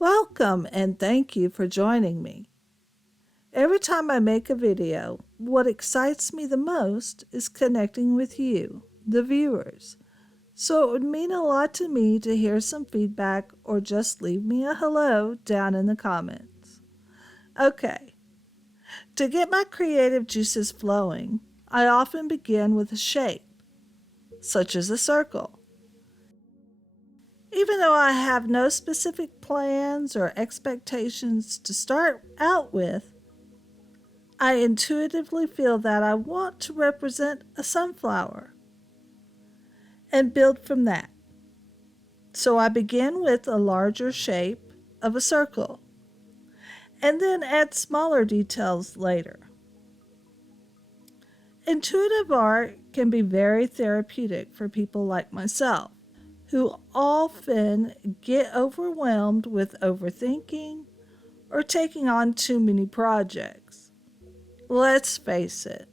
Welcome and thank you for joining me. Every time I make a video, what excites me the most is connecting with you, the viewers. So it would mean a lot to me to hear some feedback or just leave me a hello down in the comments. Okay, to get my creative juices flowing, I often begin with a shape, such as a circle. Even though I have no specific plans or expectations to start out with, I intuitively feel that I want to represent a sunflower and build from that. So I begin with a larger shape of a circle and then add smaller details later. Intuitive art can be very therapeutic for people like myself, who often get overwhelmed with overthinking or taking on too many projects. Let's face it,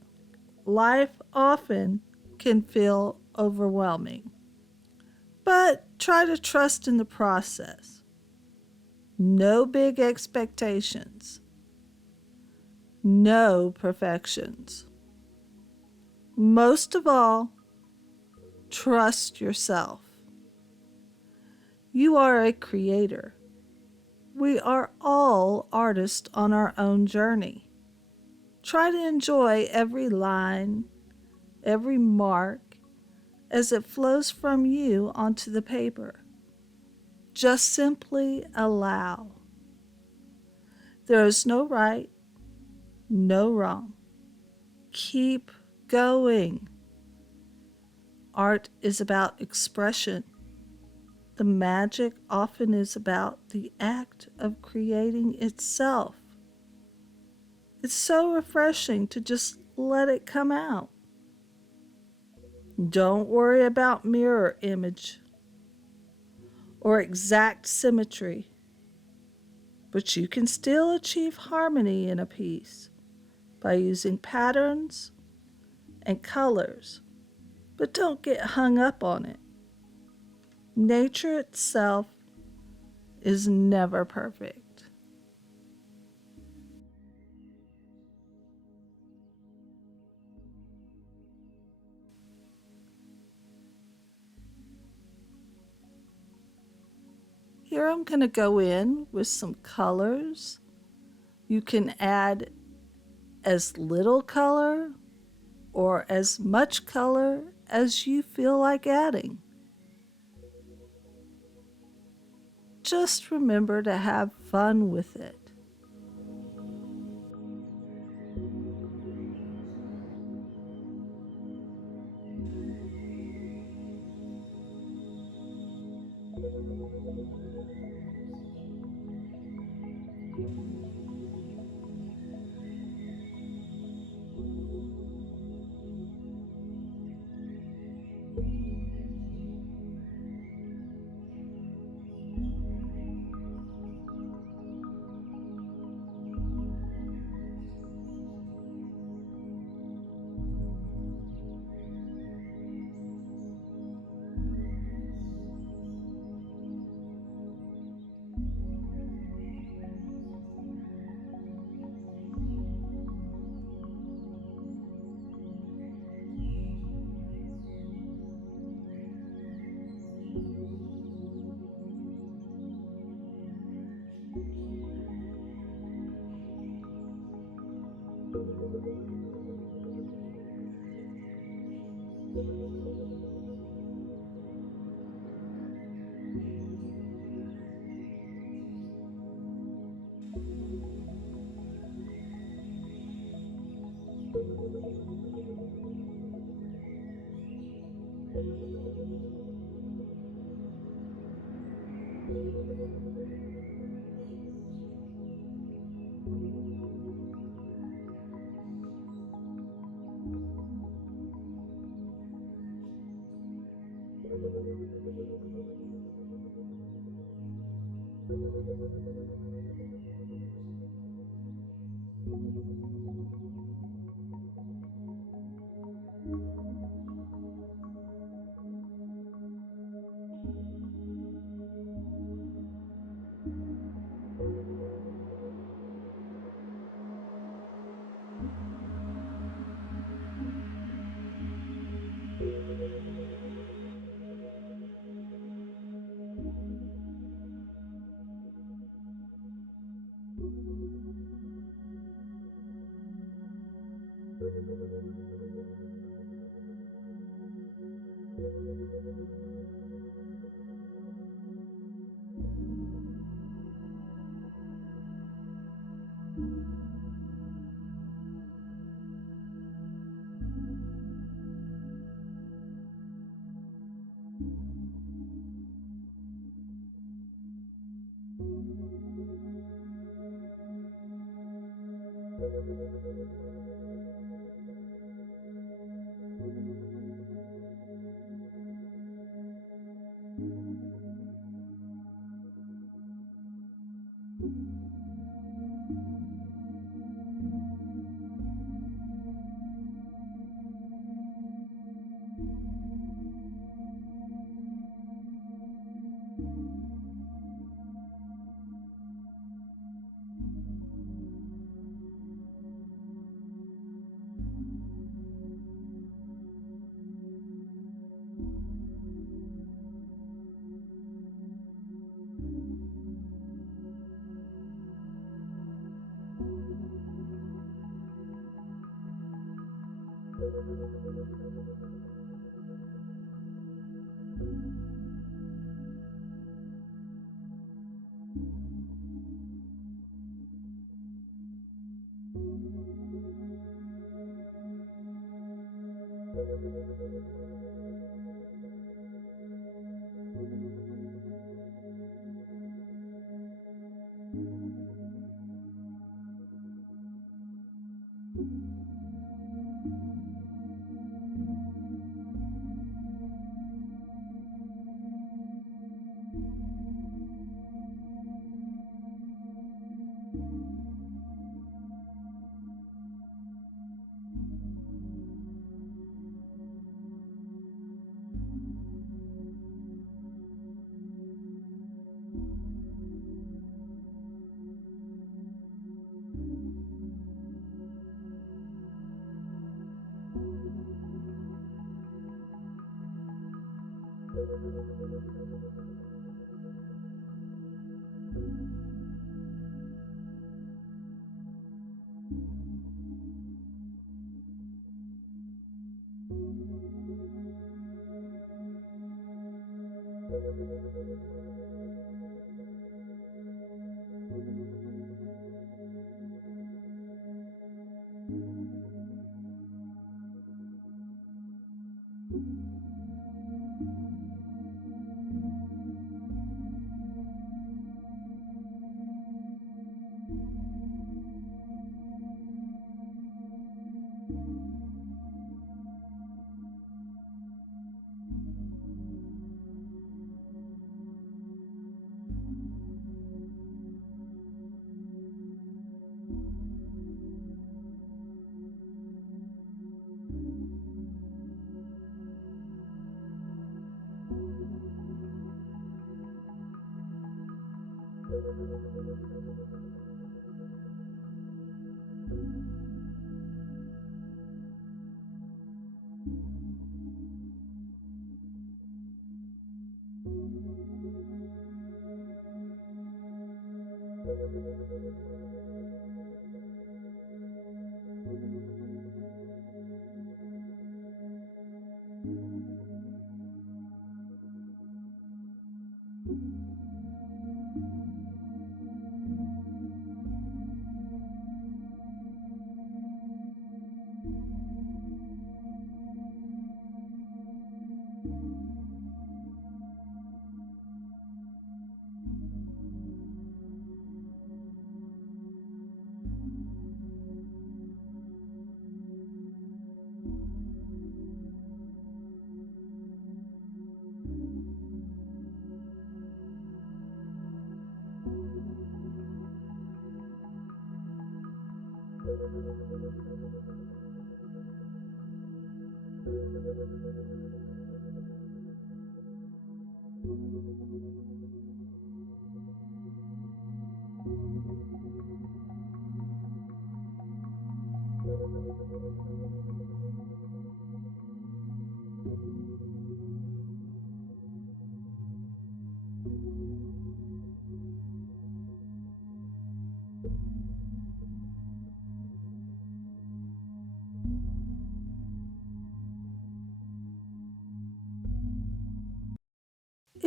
life often can feel overwhelming. But try to trust in the process. No big expectations. No perfections. Most of all, trust yourself. You are a creator. We are all artists on our own journey. Try to enjoy every line, every mark, as it flows from you onto the paper. Just simply allow. There is no right, no wrong. Keep going. Art is about expression. The magic often is about the act of creating itself. It's so refreshing to just let it come out. Don't worry about mirror image or exact symmetry, but you can still achieve harmony in a piece by using patterns and colors, but don't get hung up on it. Nature itself is never perfect. Here I'm going to go in with some colors. You can add as little color or as much color as you feel like adding. Just remember to have fun with it.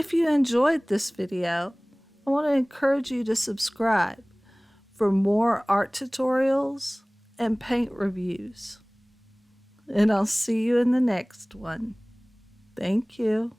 If you enjoyed this video, I want to encourage you to subscribe for more art tutorials and paint reviews. And I'll see you in the next one. Thank you.